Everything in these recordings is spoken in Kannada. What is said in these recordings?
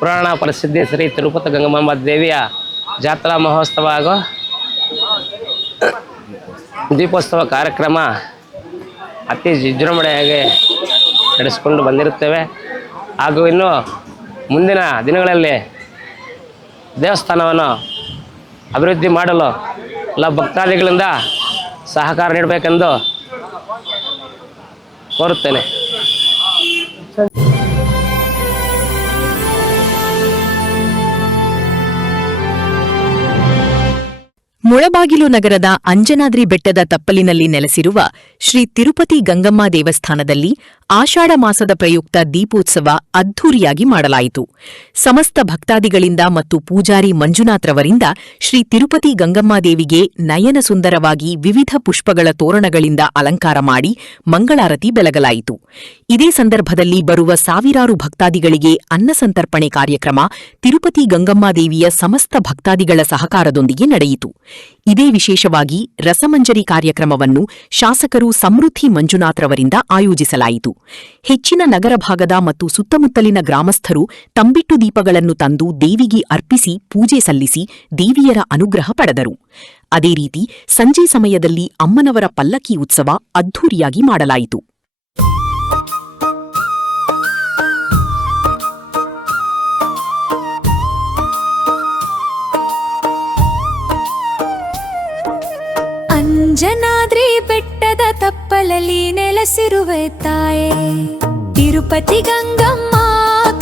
ಪುರಾಣ ಪ್ರಸಿದ್ಧಿ ಶ್ರೀ ತಿರುಪತಿ ಗಂಗಮಾಂಬ ದೇವಿಯ ಜಾತ್ರಾ ಮಹೋತ್ಸವ ಹಾಗೂ ದೀಪೋತ್ಸವ ಕಾರ್ಯಕ್ರಮ ಅತಿ ವಿಜೃಂಭಣೆಯಾಗಿ ನಡೆಸಿಕೊಂಡು ಬಂದಿರುತ್ತೇವೆ. ಹಾಗೂ ಇನ್ನು ಮುಂದಿನ ದಿನಗಳಲ್ಲಿ ದೇವಸ್ಥಾನವನ್ನು ಅಭಿವೃದ್ಧಿ ಮಾಡಲು ಎಲ್ಲ ಭಕ್ತಾದಿಗಳಿಂದ ಸಹಕಾರ ನೀಡಬೇಕೆಂದು ಕೋರುತ್ತೇನೆ. ಮುಳಬಾಗಿಲು ನಗರದ ಅಂಜನಾದ್ರಿ ಬೆಟ್ಟದ ತಪ್ಪಲಿನಲ್ಲಿ ನೆಲೆಸಿರುವ ಶ್ರೀ ತಿರುಪತಿ ಗಂಗಮ್ಮ ದೇವಸ್ಥಾನದಲ್ಲಿ ಆಷಾಢ ಮಾಸದ ಪ್ರಯುಕ್ತ ದೀಪೋತ್ಸವ ಅದ್ಧೂರಿಯಾಗಿ ಮಾಡಲಾಯಿತು. ಸಮಸ್ತ ಭಕ್ತಾದಿಗಳಿಂದ ಮತ್ತು ಪೂಜಾರಿ ಮಂಜುನಾಥ್ರವರಿಂದ ಶ್ರೀ ತಿರುಪತಿ ಗಂಗಮ್ಮ ದೇವಿಗೆ ನಯನ ಸುಂದರವಾಗಿ ವಿವಿಧ ಪುಷ್ಪಗಳ ತೋರಣಗಳಿಂದ ಅಲಂಕಾರ ಮಾಡಿ ಮಂಗಳಾರತಿ ಬೆಳಗಲಾಯಿತು. ಇದೇ ಸಂದರ್ಭದಲ್ಲಿ ಬರುವ ಸಾವಿರಾರು ಭಕ್ತಾದಿಗಳಿಗೆ ಅನ್ನಸಂತರ್ಪಣೆ ಕಾರ್ಯಕ್ರಮ ತಿರುಪತಿ ಗಂಗಮ್ಮ ದೇವಿಯ ಸಮಸ್ತ ಭಕ್ತಾದಿಗಳ ಸಹಕಾರದೊಂದಿಗೆ ನಡೆಯಿತು. ಇದೇ ವಿಶೇಷವಾಗಿ ರಸಮಂಜರಿ ಕಾರ್ಯಕ್ರಮವನ್ನು ಶಾಸಕರು ಸಮೃದ್ಧಿ ಮಂಜುನಾಥ್ರವರಿಂದ ಆಯೋಜಿಸಲಾಯಿತು. ಹೆಚ್ಚಿನ ನಗರ ಭಾಗದ ಮತ್ತು ಸುತ್ತಮುತ್ತಲಿನ ಗ್ರಾಮಸ್ಥರು ತಂಬಿಟ್ಟು ದೀಪಗಳನ್ನು ತಂದು ದೇವಿಗೆ ಅರ್ಪಿಸಿ ಪೂಜೆ ಸಲ್ಲಿಸಿ ದೇವಿಯರ ಅನುಗ್ರಹ ಪಡೆದರು. ಅದೇ ರೀತಿ ಸಂಜೆ ಸಮಯದಲ್ಲಿ ಅಮ್ಮನವರ ಪಲ್ಲಕ್ಕಿ ಉತ್ಸವ ಅದ್ಧೂರಿಯಾಗಿ ಮಾಡಲಾಯಿತು. ಅಂಜನಾದ್ರಿ ಬೆಟ್ಟದ ತಪ್ಪಲಲ್ಲಿ ನೆಲೆಸಿರುವೆ ತಾಯೇ, ತಿರುಪತಿ ಗಂಗಮ್ಮ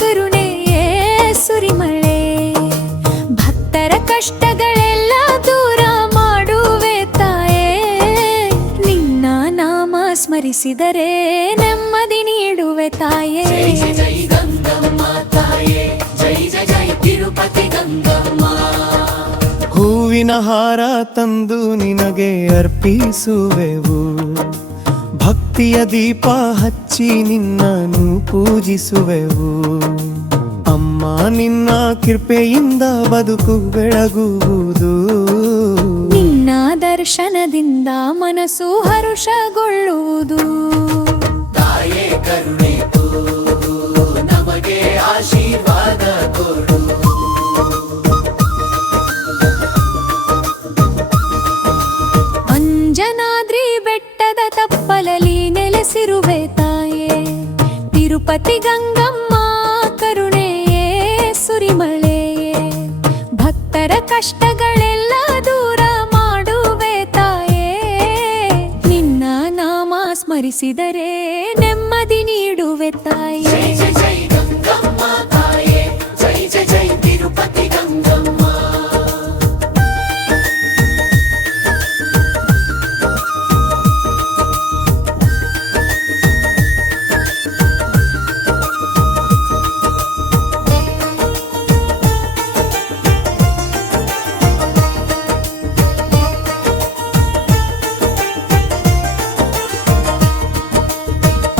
ಕರುಣೆಯೇ ಸುರಿಮಳೆ, ಭಕ್ತರ ಕಷ್ಟಗಳೆಲ್ಲ ದೂರ ಮಾಡುವೆ ತಾಯೇ, ನಿನ್ನ ನಾಮ ಸ್ಮರಿಸಿದರೆ ನೆಮ್ಮದಿ ನೀಡುವೆ ತಾಯೇ. ಜೈ ಜೈ ಗಂಗಮ್ಮ ತಾಯೇ, ಜೈ ಜೈ ಜೈ ತಿರುಪತಿ ಗಂಗಮ್ಮ. ಹೂವಿನ ಹಾರ ತಂದು ನಿನಗೆ ಅರ್ಪಿಸುವೆವು, ಭಕ್ತಿಯ ದೀಪ ಹಚ್ಚಿ ನಿನ್ನನ್ನು ಪೂಜಿಸುವೆವು. ಅಮ್ಮ ನಿನ್ನ ಕೃಪೆಯಿಂದ ಬದುಕು ಬೆಳಗುವುದು, ನಿನ್ನ ದರ್ಶನದಿಂದ ಮನಸ್ಸು ಹರುಷಗೊಳ್ಳುವುದು. ತಾಯೇ ಕರುಣೆ ತೋರು, ನಮಗೆ ಆಶೀರ್ವಾದ ಕೊಡು. ಅಂಜನಾದ್ರಿ ಬೆಟ್ಟದ ತಪ್ಪಲಲ್ಲಿ ನೆಲೆಸಿರುವೆ ತಾಯೇ, ತಿರುಪತಿ ಗಂಗಮ್ಮ ಕರುಣೆಯೇ ಸುರಿಮಳೆಯೇ, ಭಕ್ತರ ಕಷ್ಟಗಳೆಲ್ಲ ದೂರ ಮಾಡುವೆ ತಾಯೇ, ನಿನ್ನ ನಾಮ ಸ್ಮರಿಸಿದರೆ ನೆಮ್ಮದಿ ನೀಡುವೆ ತಾಯೇ. ಜೈ ಜೈ ಜೈ ಗಂಗಮ್ಮ ತಾಯೇ, ಜೈ ಜೈ ಜೈ ತಿರುಪತಿ ಗಂಗಮ್ಮ.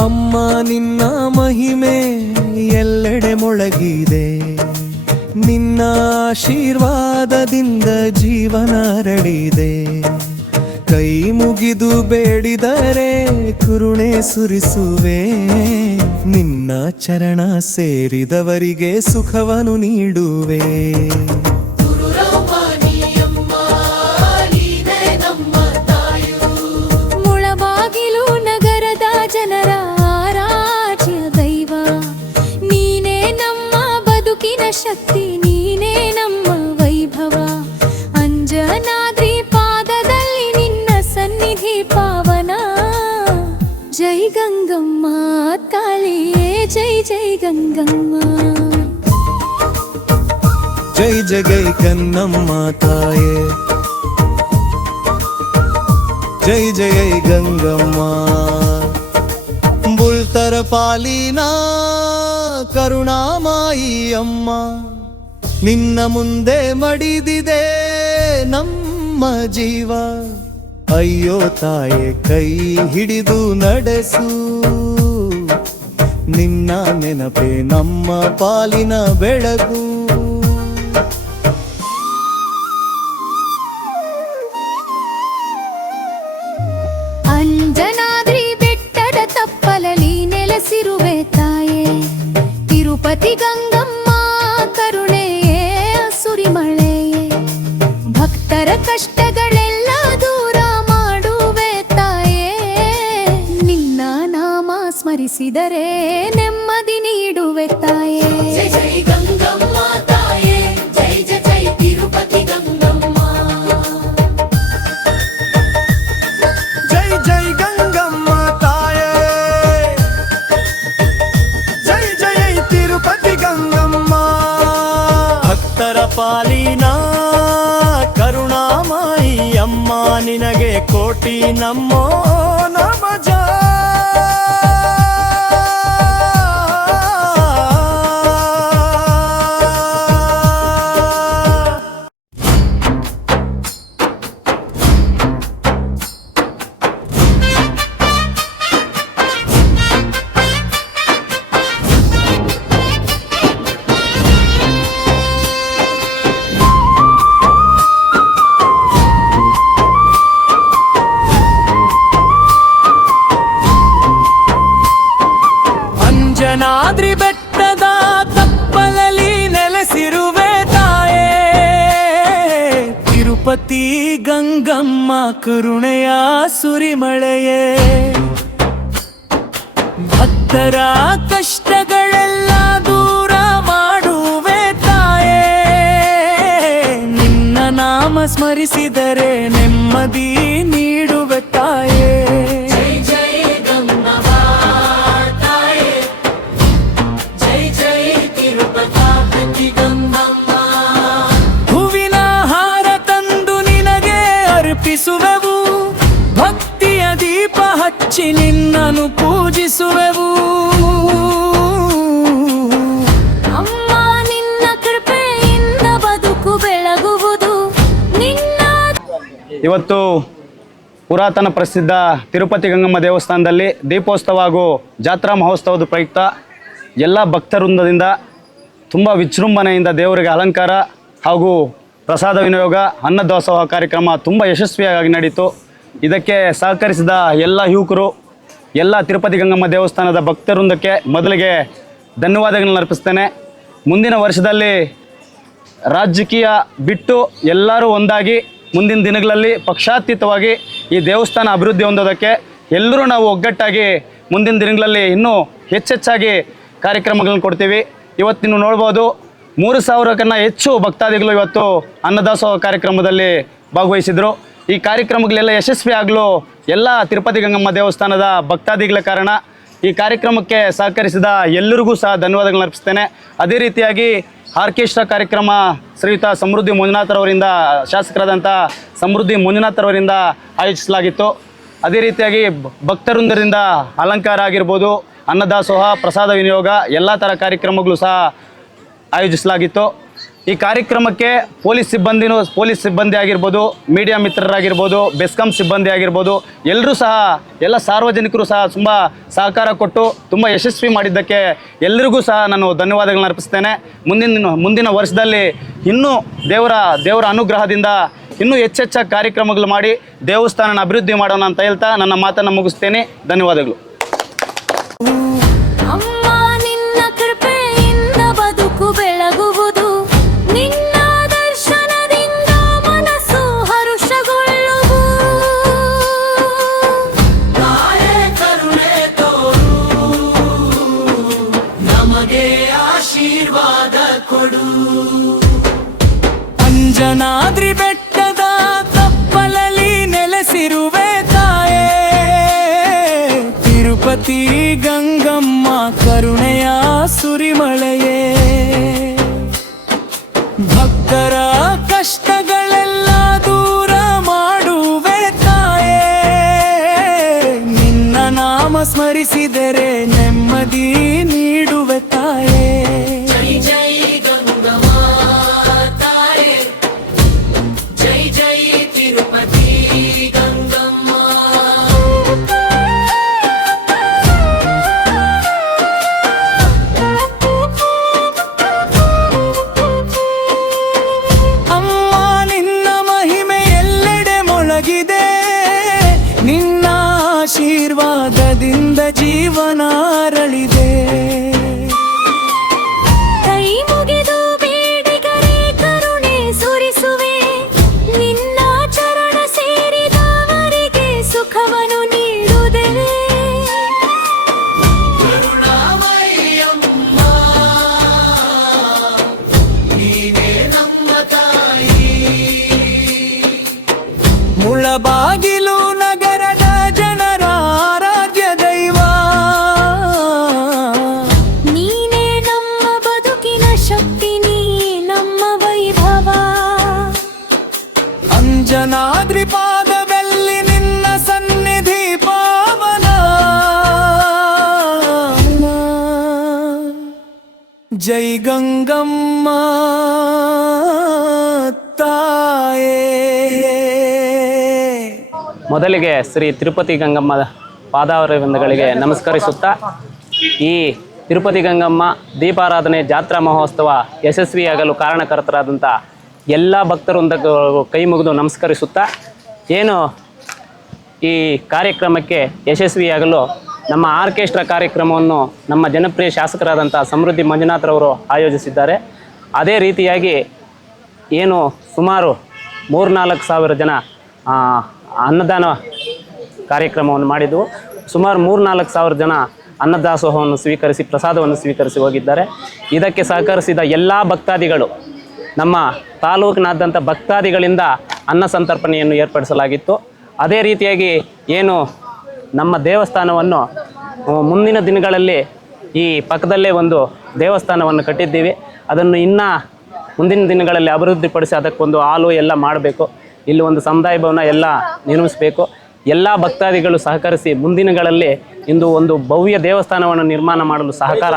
ಅಮ್ಮ ನಿನ್ನ ಮಹಿಮೆ ಎಲ್ಲೆಡೆ ಮೊಳಗಿದೆ, ನಿನ್ನ ಆಶೀರ್ವಾದದಿಂದ ಜೀವನ ಹರಡಿದೆ. ಕೈ ಮುಗಿದು ಬೇಡಿದರೆ ಕರುಣೆ ಸುರಿಸುವೆ, ನಿನ್ನ ಚರಣ ಸೇರಿದವರಿಗೆ ಸುಖವನ್ನು ನೀಡುವೆ. ಮುಳಬಾಗಿಲು ನಗರದ ಜನರ ಆರಾಧ್ಯ ದೈವ, ನೀನೇ ನಮ್ಮ ಬದುಕಿನ ಶಕ್ತಿ, ನೀನೇ ನಮ್ಮ ವೈಭವ. ಅಂಜನಾದ್ರಿ ಪಾದದಲ್ಲಿ ನಿನ್ನ ಸನ್ನಿಧಿ ಪಾವನ, ಜೈ ಗಂಗಮ್ಮ ಕಾಳಿಯೇ, ಜೈ ಜೈ ಗಂಗಮ್ಮ. ಜೈ ಜಗೈ ಕನ್ನಮ್ಮ ತಾಯೇ, ಜೈ ಜೈ ಗಂಗಮ್ಮ. ಬುಲ್ತರ ಪಾಲಿನ ಕರುಣಾಮಾಯಿ ಅಮ್ಮ, ನಿನ್ನ ಮುಂದೆ ಮಡಿದಿದೆ ನಮ್ಮ ಜೀವ. ಅಯ್ಯೋ ತಾಯೇ ಕೈ ಹಿಡಿದು ನಡೆಸು, ನಿನ್ನ ನೆನಪೇ ನಮ್ಮ ಪಾಲಿನ ಬೆಳಗು. ಅಂಜನಾದ್ರಿ ಬೆಟ್ಟದ ತಪ್ಪಲಲ್ಲಿ ನೆಲೆಸಿರುವೆ ತಾಯೇ, ತಿರುಪತಿ ಗಂಗಮ್ಮ ಕರುಣೆಯೇ ಸುರಿಮಳೆಯೇ ಭಕ್ತರ ಕಷ್ಟಗಳೆಲ್ಲ ದೂರ ಮಾಡುವೆ ತಾಯೇ ನಿನ್ನ ನಾಮ ಸ್ಮರಿಸಿದರೆ ನೆಮ್ಮದಿ ನೀಡುವೆ ತಾಯೇ ಜೈ ಜೈ ಗಂಗಮ್ಮ ತಾಯೇ ಜೈ ಜೈ ಜೈ ತಿರುಪತಿ ಗಂಗಮ್ಮ ಜೈ ಜೈ ಗಂಗಮ್ಮ ತಾಯೇ ಜೈ ಜೈ ತಿರುಪತಿ ಗಂಗಮ್ಮ ಭಕ್ತರ ಪಾಲಿನ ಕರುಣಾಮಯಿ ಅಮ್ಮ ನಿನಗೆ ಕೋಟಿ ನಮೋ ನಮಜ ಅಂಜನಾದ್ರಿ ಬೆಟ್ಟದ ತಪ್ಪಲಲ್ಲಿ ನೆಲೆಸಿರುವೆ ತಾಯೇ ತಿರುಪತಿ ಗಂಗಮ್ಮ ಕರುಣೆಯ ಸುರಿಮಳೆಯೇ ಭಕ್ತರ ಕಷ್ಟಗಳೆಲ್ಲ ದೂರ ಮಾಡುವೆ ತಾಯೇ ನಿನ್ನ ನಾಮ ಸ್ಮರಿಸಿದರೆ ನೆಮ್ಮದಿ ನೀಡುವೆ ತಾಯೇ ಜೈ ಜೈ ಗಂಗಮ್ಮ ತಾಯೇ ಜೈ ಜೈ ತಿರುಪತಿ ಗಂಗಮ್ಮ ಹೂವಿನ ಹಾರ ತಂದು ನಿನಗೆ ಅರ್ಪಿಸುವೆವು ಭಕ್ತಿಯ ದೀಪ ಹಚ್ಚಿ ನಿನ್ನನ್ನು ಪೂಜಿಸುವೆವು ಅಮ್ಮ ನಿನ್ನ ಕೃಪೆಯಿಂದ ಬದುಕು ಬೆಳಗುವುದು ನಿನ್ನ ಇವತ್ತು ಪುರಾತನ ಪ್ರಸಿದ್ಧ ತಿರುಪತಿ ಗಂಗಮ್ಮ ದೇವಸ್ಥಾನದಲ್ಲಿ ದೀಪೋತ್ಸವ ಹಾಗೂ ಜಾತ್ರಾ ಮಹೋತ್ಸವದ ಪ್ರಯುಕ್ತ ಎಲ್ಲ ಭಕ್ತವೃಂದದಿಂದ ತುಂಬ ವಿಜೃಂಭಣೆಯಿಂದ ದೇವರಿಗೆ ಅಲಂಕಾರ ಹಾಗೂ ಪ್ರಸಾದ ವಿನಿಯೋಗ ಅನ್ನದಾಸೋಹ ಕಾರ್ಯಕ್ರಮ ತುಂಬ ಯಶಸ್ವಿಯಾಗಿ ನಡೀತು. ಇದಕ್ಕೆ ಸಹಕರಿಸಿದ ಎಲ್ಲ ಯುವಕರು ಎಲ್ಲ ತಿರುಪತಿ ಗಂಗಮ್ಮ ದೇವಸ್ಥಾನದ ಭಕ್ತವೃಂದಕ್ಕೆ ಮೊದಲಿಗೆ ಧನ್ಯವಾದಗಳನ್ನು ಅರ್ಪಿಸ್ತೇನೆ. ಮುಂದಿನ ವರ್ಷದಲ್ಲಿ ರಾಜಕೀಯ ಬಿಟ್ಟು ಎಲ್ಲರೂ ಒಂದಾಗಿ ಮುಂದಿನ ದಿನಗಳಲ್ಲಿ ಪಕ್ಷಾತೀತವಾಗಿ ಈ ದೇವಸ್ಥಾನ ಅಭಿವೃದ್ಧಿ ಹೊಂದೋದಕ್ಕೆ ಎಲ್ಲರೂ ನಾವು ಒಗ್ಗಟ್ಟಾಗಿ ಮುಂದಿನ ದಿನಗಳಲ್ಲಿ ಇನ್ನೂ ಹೆಚ್ಚೆಚ್ಚಾಗಿ ಕಾರ್ಯಕ್ರಮಗಳನ್ನು ಕೊಡ್ತೀವಿ. ಇವತ್ತು ನೀವು ನೋಡ್ಬೋದು 3,000ಕ್ಕಿಂತ ಹೆಚ್ಚು ಭಕ್ತಾದಿಗಳು ಇವತ್ತು ಅನ್ನದಾಸೋಹ ಕಾರ್ಯಕ್ರಮದಲ್ಲಿ ಭಾಗವಹಿಸಿದರು. ಈ ಕಾರ್ಯಕ್ರಮಗಳೆಲ್ಲ ಯಶಸ್ವಿ ಆಗಲು ಎಲ್ಲ ತಿರುಪತಿ ಗಂಗಮ್ಮ ದೇವಸ್ಥಾನದ ಭಕ್ತಾದಿಗಳ ಕಾರಣ. ಈ ಕಾರ್ಯಕ್ರಮಕ್ಕೆ ಸಹಕರಿಸಿದ ಎಲ್ಲರಿಗೂ ಸಹ ಧನ್ಯವಾದಗಳನ್ನು ಅರ್ಪಿಸ್ತೇನೆ. ಅದೇ ರೀತಿಯಾಗಿ ಆರ್ಕೆಸ್ಟ್ರಾ ಕಾರ್ಯಕ್ರಮ ಶ್ರೀಯುತ ಸಮೃದ್ಧಿ ಮಂಜುನಾಥರವರಿಂದ ಶಾಸಕರಾದಂಥ ಸಮೃದ್ಧಿ ಮಂಜುನಾಥರವರಿಂದ ಆಯೋಜಿಸಲಾಗಿತ್ತು. ಅದೇ ರೀತಿಯಾಗಿ ಭಕ್ತವೃಂದರಿಂದ ಅಲಂಕಾರ ಆಗಿರ್ಬೋದು, ಅನ್ನದಾಸೋಹ, ಪ್ರಸಾದ ವಿನಿಯೋಗ ಎಲ್ಲ ಥರ ಕಾರ್ಯಕ್ರಮಗಳು ಸಹ ಆಯೋಜಿಸಲಾಗಿತ್ತು. ಈ ಕಾರ್ಯಕ್ರಮಕ್ಕೆ ಪೊಲೀಸ್ ಸಿಬ್ಬಂದಿ ಆಗಿರ್ಬೋದು, ಮೀಡಿಯಾ ಮಿತ್ರರಾಗಿರ್ಬೋದು, ಬೆಸ್ಕಾಂ ಸಿಬ್ಬಂದಿ ಆಗಿರ್ಬೋದು, ಎಲ್ಲರೂ ಸಹ ಎಲ್ಲ ಸಾರ್ವಜನಿಕರು ಸಹ ತುಂಬ ಸಹಕಾರ ಕೊಟ್ಟು ತುಂಬ ಯಶಸ್ವಿ ಮಾಡಿದ್ದಕ್ಕೆ ಎಲ್ಲರಿಗೂ ಸಹ ನಾನು ಧನ್ಯವಾದಗಳನ್ನ ಅರ್ಪಿಸ್ತೇನೆ. ಮುಂದಿನ ವರ್ಷದಲ್ಲಿ ಇನ್ನೂ ದೇವರ ಅನುಗ್ರಹದಿಂದ ಇನ್ನೂ ಹೆಚ್ಚೆಚ್ಚಾಗಿ ಕಾರ್ಯಕ್ರಮಗಳು ಮಾಡಿ ದೇವಸ್ಥಾನನ ಅಭಿವೃದ್ಧಿ ಮಾಡೋಣ ಅಂತ ಹೇಳ್ತಾ ನನ್ನ ಮಾತನ್ನು ಮುಗಿಸ್ತೇನೆ. ಧನ್ಯವಾದಗಳು. ಅಮ್ಮ ನಿನ್ನ ಕೃಪೆಯಿಂದ ಬದುಕು ಬೆಳಗುವುದು ನಿನ್ನ ದರ್ಶನದಿಂದ ಮನಸ್ಸು ಹರುಷಗೊಳ್ಳುವುದು ತಾಯೇ ಕರುಣೆ ತೋರು ನಮಗೆ ಆಶೀರ್ವಾದ ಕೊಡು ಅಂಜನಾದ್ರಿ ಬೆಟ್ಟದ ತಪ್ಪಲಲ್ಲಿ ನೆಲೆಸಿರುವೆ ತಾಯೇ ತಿರುಪತಿ ಗಂಗಮ್ಮ ಕರುಣೆಯ ಸುರಿಮಳೆಯೇ ಭಕ್ತರ ಕಷ್ಟಗಳೆಲ್ಲ ದೂರ ಮಾಡುವೆ ತಾಯೇ ನಿನ್ನ ನಾಮ ಸ್ಮರಿಸಿದರೆ ನೆಮ್ಮದಿ ನೀಡುವೆ ತಾಯೇ ಜೈ ಜೈ ಗಂಗಮ್ಮ ತಾಯೇ ಜೈ ಜೈ ತಿರುಪತಿ ಗಂಗಮ್ಮ ಜೈ ಗಂಗಮ್ಮ ತಾಯೇ. ಮೊದಲಿಗೆ ಶ್ರೀ ತಿರುಪತಿ ಗಂಗಮ್ಮ ಪಾದಾರವಿಂದಗಳಿಗೆ ನಮಸ್ಕರಿಸುತ್ತಾ ಈ ತಿರುಪತಿ ಗಂಗಮ್ಮ ದೀಪಾರಾಧನೆ ಜಾತ್ರಾ ಮಹೋತ್ಸವ ಯಶಸ್ವಿಯಾಗಲು ಕಾರಣಕರ್ತರಾದಂಥ ಎಲ್ಲ ಭಕ್ತವೃಂದಗಳು ಕೈ ಮುಗಿದು ನಮಸ್ಕರಿಸುತ್ತಾ ಏನು ಈ ಕಾರ್ಯಕ್ರಮಕ್ಕೆ ಯಶಸ್ವಿಯಾಗಲು ನಮ್ಮ ಆರ್ಕೆಸ್ಟ್ರಾ ಕಾರ್ಯಕ್ರಮವನ್ನು ನಮ್ಮ ಜನಪ್ರಿಯ ಶಾಸಕರಾದಂಥ ಸಮೃದ್ಧಿ ಮಂಜುನಾಥ್ರವರು ಆಯೋಜಿಸಿದ್ದಾರೆ. ಅದೇ ರೀತಿಯಾಗಿ ಏನು ಸುಮಾರು 3-4 ಸಾವಿರ ಜನ ಅನ್ನದಾನ ಕಾರ್ಯಕ್ರಮವನ್ನು ಮಾಡಿದ್ದು, ಸುಮಾರು 3-4 ಸಾವಿರ ಜನ ಅನ್ನದಾಸೋಹವನ್ನು ಸ್ವೀಕರಿಸಿ ಪ್ರಸಾದವನ್ನು ಸ್ವೀಕರಿಸಿ ಹೋಗಿದ್ದಾರೆ. ಇದಕ್ಕೆ ಸಹಕರಿಸಿದ ಎಲ್ಲ ಭಕ್ತಾದಿಗಳು, ನಮ್ಮ ತಾಲೂಕಿನಾದ್ಯಂತ ಭಕ್ತಾದಿಗಳಿಂದ ಅನ್ನ ಸಂತರ್ಪಣೆಯನ್ನು ಏರ್ಪಡಿಸಲಾಗಿತ್ತು. ಅದೇ ರೀತಿಯಾಗಿ ಏನು ನಮ್ಮ ದೇವಸ್ಥಾನವನ್ನು ಮುಂದಿನ ದಿನಗಳಲ್ಲಿ ಈ ಪಕ್ಕದಲ್ಲೇ ಒಂದು ದೇವಸ್ಥಾನವನ್ನು ಕಟ್ಟಿದ್ದೀವಿ. ಅದನ್ನು ಇನ್ನೂ ಮುಂದಿನ ದಿನಗಳಲ್ಲಿ ಅಭಿವೃದ್ಧಿಪಡಿಸಿ ಅದಕ್ಕೊಂದು ಹಾಲು ಎಲ್ಲ ಮಾಡಬೇಕು. ಇಲ್ಲಿ ಒಂದು ಸಮುದಾಯ ಭವನ ಎಲ್ಲ ನಿರ್ಮಿಸಬೇಕು. ಎಲ್ಲ ಭಕ್ತಾದಿಗಳು ಸಹಕರಿಸಿ ಮುಂದಿನಗಳಲ್ಲಿ ಇಂದು ಒಂದು ಭವ್ಯ ದೇವಸ್ಥಾನವನ್ನು ನಿರ್ಮಾಣ ಮಾಡಲು ಸಹಕಾರ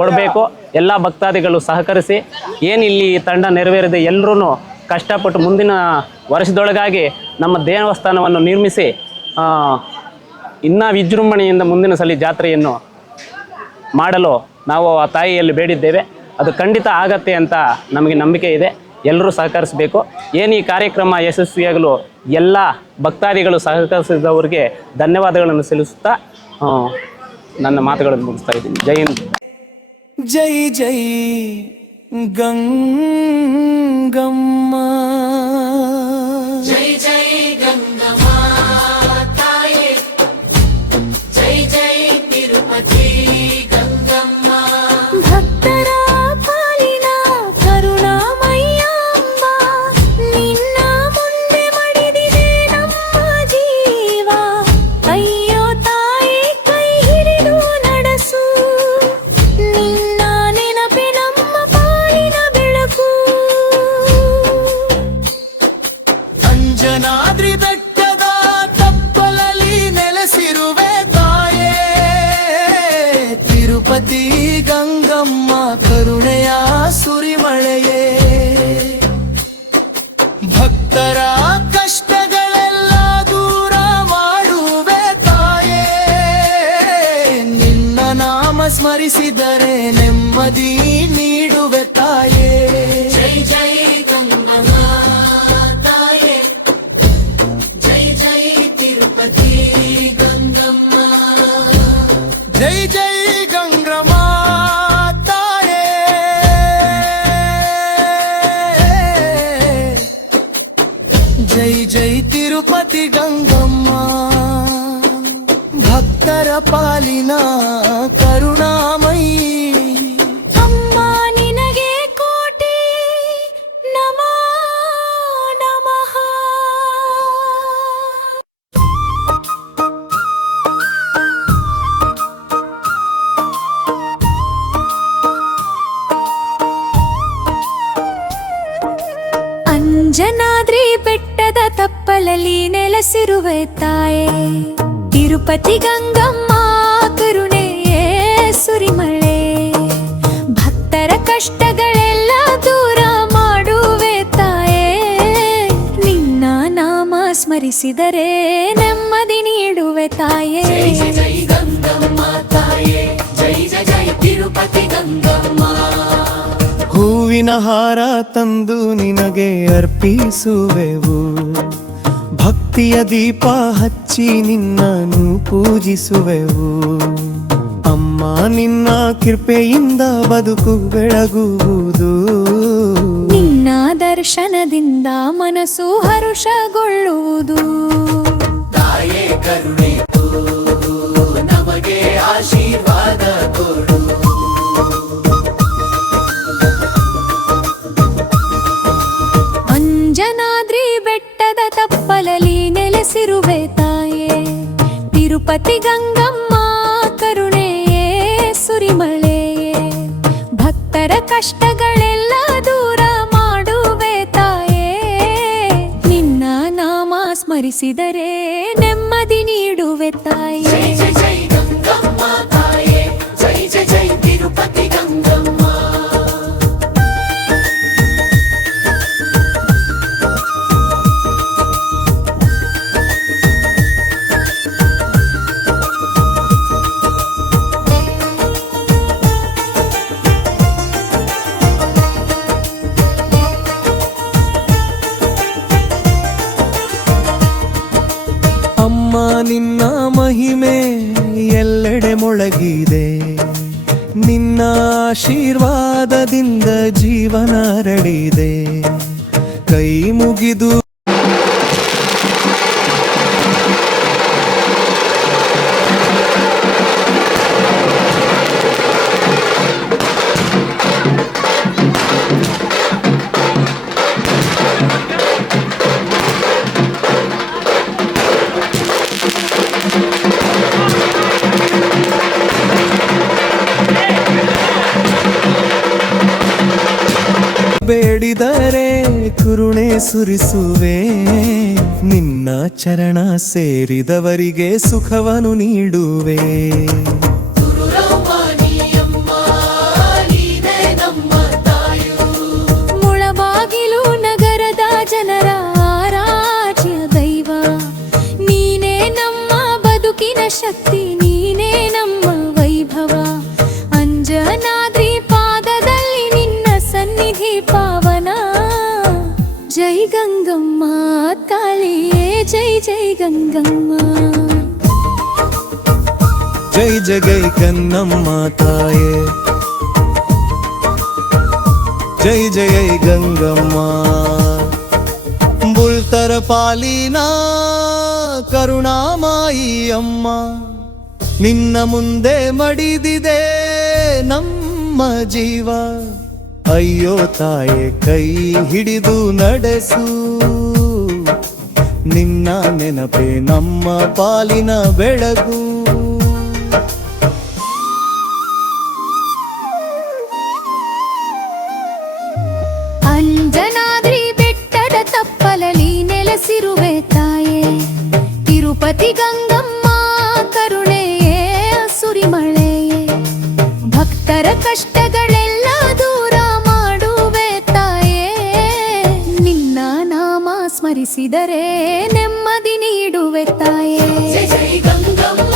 ಕೊಡಬೇಕು. ಎಲ್ಲ ಭಕ್ತಾದಿಗಳು ಸಹಕರಿಸಿ ಏನಿಲ್ಲಿ ತಂಡ ನೆರವೇರಿದೆ ಎಲ್ಲರೂ ಕಷ್ಟಪಟ್ಟು ಮುಂದಿನ ವರ್ಷದೊಳಗಾಗಿ ನಮ್ಮ ದೇವಸ್ಥಾನವನ್ನು ನಿರ್ಮಿಸಿ ಇನ್ನೂ ವಿಜೃಂಭಣೆಯಿಂದ ಮುಂದಿನ ಸಲ ಜಾತ್ರೆಯನ್ನು ಮಾಡಲು ನಾವು ಆ ತಾಯಿಯಲ್ಲಿ ಬೇಡಿದ್ದೇವೆ. ಅದು ಖಂಡಿತ ಆಗತ್ತೆ ಅಂತ ನಮಗೆ ನಂಬಿಕೆ ಇದೆ. ಎಲ್ಲರೂ ಸಹಕರಿಸಬೇಕು. ಏನು ಈ ಕಾರ್ಯಕ್ರಮ ಯಶಸ್ವಿಯಾಗಲು ಎಲ್ಲ ಭಕ್ತಾದಿಗಳು ಸಹಕರಿಸಿದವರಿಗೆ ಧನ್ಯವಾದಗಳನ್ನು ಸಲ್ಲಿಸುತ್ತಾ ನನ್ನ ಮಾತುಗಳನ್ನು ಮುಗಿಸ್ತಾ ಇದ್ದೀನಿ. ಜೈ ಹಿಂದ್. ಜೈ ಜೈ ಗಂಗಮ್ಮ. ಜೈ ಜೈ ಗಂಗಮ್ಮ ತಾಯೇ, ಜೈ ಜೈ ತಿರುಪತಿ ಗಂಗಮ್ಮ. ಭಕ್ತರ ಪಾಲಿನ ಕರುಣಾಮಯ್ಯ ಅಮ್ಮ, ನಿನ್ನ ಮುಂದೆ ಮಡಿದಿದೆ ನಮ್ಮ ಜೀವ. ಅಯ್ಯೋ ತಾಯಿ ಕೈ ಹಿಡಿದು ನಡೆಸು, ನಿನ್ನ ನೆನಪೆ ನಮ್ಮ ಪಾಲಿನ ಬೆಳಕು. ಅಂಜನಾದ್ರಿ ಬೆಟ್ಟದ ತಪ್ಪಲಲ್ಲಿ ನೆಲೆಸಿರುವೆ ತಾಯೇ, ತಿರುಪತಿ ಗಂಗಮ್ಮ ಕರುಣೆಯ ಸುರಿಮಳೆಯೇ. ಭಕ್ತರ ಕಷ್ಟಗಳೆಲ್ಲ ದೂರ ಮಾಡುವೆ ತಾಯೇ, ನಿನ್ನ ನಾಮ ಸ್ಮರಿಸಿದರೆ ನೆಮ್ಮದಿ ನೀಡುವೆ ತಾಯೇ. ಜೈ ಜೈ ಗಂಗಮ್ಮ ತಾಯೇ, ಜೈ ಜೈ ತಿರುಪತಿ ಗಂಗಮ್ಮ. ಜೈ ಜೈ ಗಂಗಮ್ಮ ತಾಯೇ, ಜೈ ಜೈ ತಿರುಪತಿ ಗಂಗಮ್ಮ. ಭಕ್ತರ ಪಾಲಿನ ಕರುಣಾಮಯಿ ಅಮ್ಮ ನಿನಗೆ ಕೋಟಿ ನಮೋ ನಮಃ. ಅಂಜನಾದ್ರಿ ಬೆಟ್ಟದ ತಪ್ಪಲಲ್ಲಿ ನೆಲೆಸಿರುವೆ ತಾಯೇ, ತಿರುಪತಿ ಗಂಗಮ್ಮ ಕರುಣೆಯೇ ಸುರಿಮಳೆ. ಭಕ್ತರ ಕಷ್ಟಗಳೆಲ್ಲ ದೂರ ಮಾಡುವೆ ತಾಯೇ, ನಿನ್ನ ನಾಮ ಸ್ಮರಿಸಿದರೆ ನೆಮ್ಮದಿ ನೀಡುವೆ ತಾಯೇ. ಜೈ ಜೈ ಜೈ ಗಂಗಮ್ಮ ತಾಯೇ, ಜೈ ಜೈ ಜೈ ತಿರುಪತಿ ಗಂಗಮ್ಮ. ಹೂವಿನ ಹಾರ ತಂದು ನಿನಗೆ ಅರ್ಪಿಸುವೆವು, ಭಕ್ತಿಯ ದೀಪ ಹಚ್ಚಿ ನಿನ್ನನ್ನು ಪೂಜಿಸುವೆವು. ಅಮ್ಮ ನಿನ್ನ ಕೃಪೆಯಿಂದ ಬದುಕು ಬೆಳಗುವುದು, ನಿನ್ನ ದರ್ಶನದಿಂದ ಮನಸ್ಸು ಹರುಷಗೊಳ್ಳುವುದು. ತಾಯೇ ಕರುಣೆ ನಮಗೆ ಆಶೀರ್ವಾದ ಕೊಡು. ಅಂಜನಾದ್ರಿ ಬೆಟ್ಟದ ತಪ್ಪಲಲ್ಲಿ ನೆಲೆಸಿರುವೆ ತಾಯೇ, ತಿರುಪತಿ ಗಂಗಮ್ಮ ಕರುಣೆಯೇ ಸುರಿಮಳೆಯೇ. ಭಕ್ತರ ಕಷ್ಟಗಳೆಲ್ಲ ದೂರ ಮಾಡುವೆ ತಾಯೇ, ನಿನ್ನ ನಾಮ ಸ್ಮರಿಸಿದರೆ ನೆಮ್ಮದಿ ನೀಡುವೆ ತಾಯೇ. ಜೈ ಜೈ ಜೈ ಗಂಗಮ್ಮ ತಾಯೇ, ಜೈ ಜೈ ಜೈ ತಿರುಪತಿ ನಿನ್ನ ಆಶೀರ್ವಾದದಿಂದ ಜೀವನ ಹರಡಿದೆ. ಕೈ ಮುಗಿದು ಬೇಡಿದರೆ ಕರುಣೆ ಸುರಿಸುವೆ. ನಿನ್ನ ಚರಣ ಸೇರಿದವರಿಗೆ ಸುಖವನ್ನು ನೀಡುವೆ. ಮುಳಬಾಗಿಲು ನಗರದ ಜನರ ಆರಾಧ್ಯ ದೈವ ನೀನೇ, ನಮ್ಮ ಬದುಕಿನ ಶಕ್ತಿ ನೀನೇ, ನಮ್ಮ ವೈಭವ. ಅಂಜನಾದ್ರಿ ಪಾದದಲ್ಲಿ ನಿನ್ನ ಸನ್ನಿಧಿ ಪಾವನ. ಜೈ ಗಂಗಮ್ಮ ಕಾಳಿಯೇ ಜೈ ಜೈ ಗಂಗಮ್ಮ. ಜೈ ಜಗೈ ಕನ್ನಮ್ಮ ತಾಯೇ, ಜೈ ಜೈ ಗಂಗಮ್ಮ. ಬುಲ್ತರ ಪಾಲಿನ ಕರುಣಾಮಾಯಿ ಅಮ್ಮ, ನಿನ್ನ ಮುಂದೆ ಮಡಿದಿದೆ ನಮ್ಮ ಜೀವ. ಅಯ್ಯೋ ತಾಯೆ ಕೈ ಹಿಡಿದು ನಡೆಸು, ನಿನ್ನ ನೆನಪೆ ನಮ್ಮ ಪಾಲಿನ ಬೆಳಗು. ಅಂಜನಾದ್ರಿ ಬೆಟ್ಟದ ತಪ್ಪಲಲ್ಲಿ ನೆಲೆಸಿರುವೆ ತಾಯೇ, ತಿರುಪತಿ ಗಂಗಮ್ಮ ಕರುಣೆಯೇ ಸುರಿಮಳೆಯೇ. ಭಕ್ತರ ಕಷ್ಟಗಳೆಲ್ಲ ದೂರ ಮಾಡುವೆ ತಾಯೇ, ನಿನ್ನ ನಾಮ ಸ್ಮರಿಸಿದರೆ ನೆಮ್ಮದಿ ನೀಡುವೆ ತಾಯೇ. ಜೈ ಜೈ ಗಂಗಮ್ಮ